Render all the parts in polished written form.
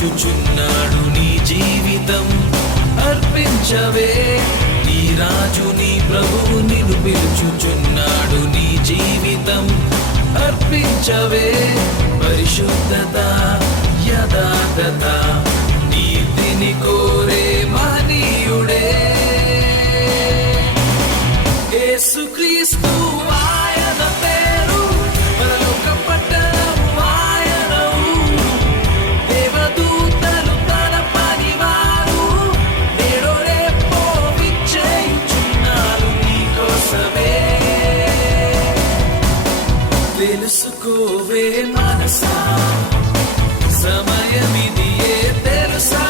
పిలుచుచున్నాడు నీ జీవితం అర్పించవే. ఈ రాజు నీ ప్రభువు నిన్ను పిలుచుచున్నాడు నీ జీవితం అర్పించవే. పరిశుద్ధత యథార్థత నీతిని కోరే మహనీయుడే యేసుక్రీస్తు. ఆయన పేరు పరలోక పట్టణము ఆయన ఊరు. దేవదూతలు తన పనివారు నేడో రేపో విచ్చేయుచున్నారు నీ కోసమే. తెలుసుకోవే మనసా, సమయమిదియే తెలుసా.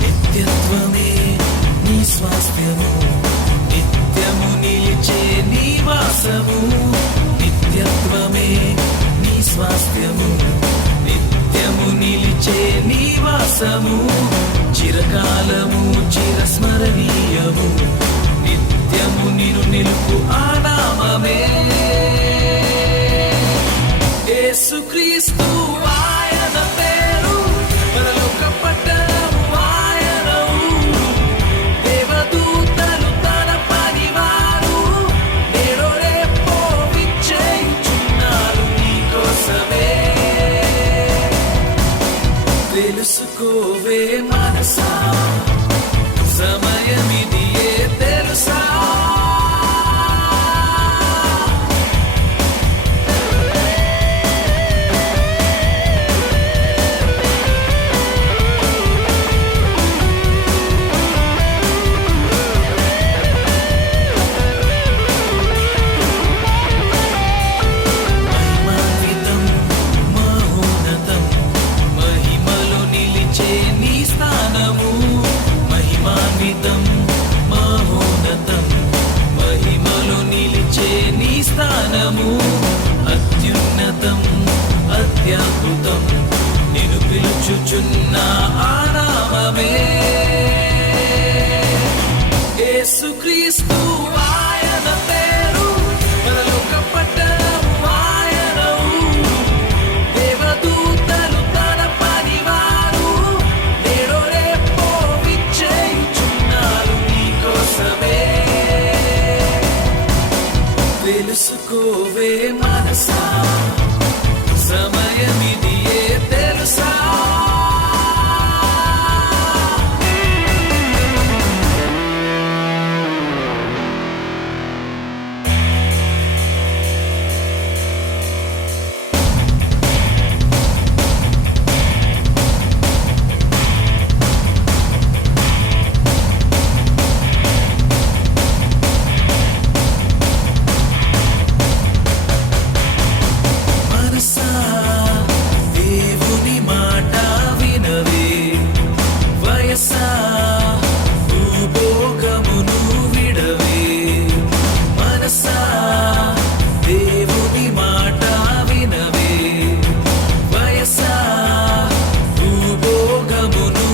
నిత్యత్వమే నీ స్వాస్థ్యము, నిత్యము నిలిచే నివాసము. నిత్యత్వమే నీ స్వాస్థ్యము, నిత్యము నిలిచే నివాసము. చిరకాలము చిరస్మరణీయము, నిత్యము నిన్ను నిలుపు ఆ నామమే యేసుక్రీస్తు. ఆయన పేరు పరలోక పట్టణము ఆయన ఊరు. దేవదూతలు తన పనివారు నేడో రేపో విచ్చేయుచున్నారు నీ కోసమే. తెలుసుకోవే మనసా, సమయమిదియే తెలుసా. మహిమాన్వితం మహోన్నతం మహిమలో నిలిచే నీ స్థానము. మహిమాన్వితం మహోన్నతం మహిమలో నిలిచే నీ స్థానము. అత్యున్నతం అత్యద్భుతం నిన్ను పిలుచుచున్న ఆ నామమే యేసుక్రీస్తు. ఆయన పేరు పరలోక పట్టణము ఆయన ఊరు. దేవదూతలు తన పనివారు నేడో రేపో విచ్చేయుచున్నారు నీ కోసమే. తెలుసుకోవే మనసా, సమయ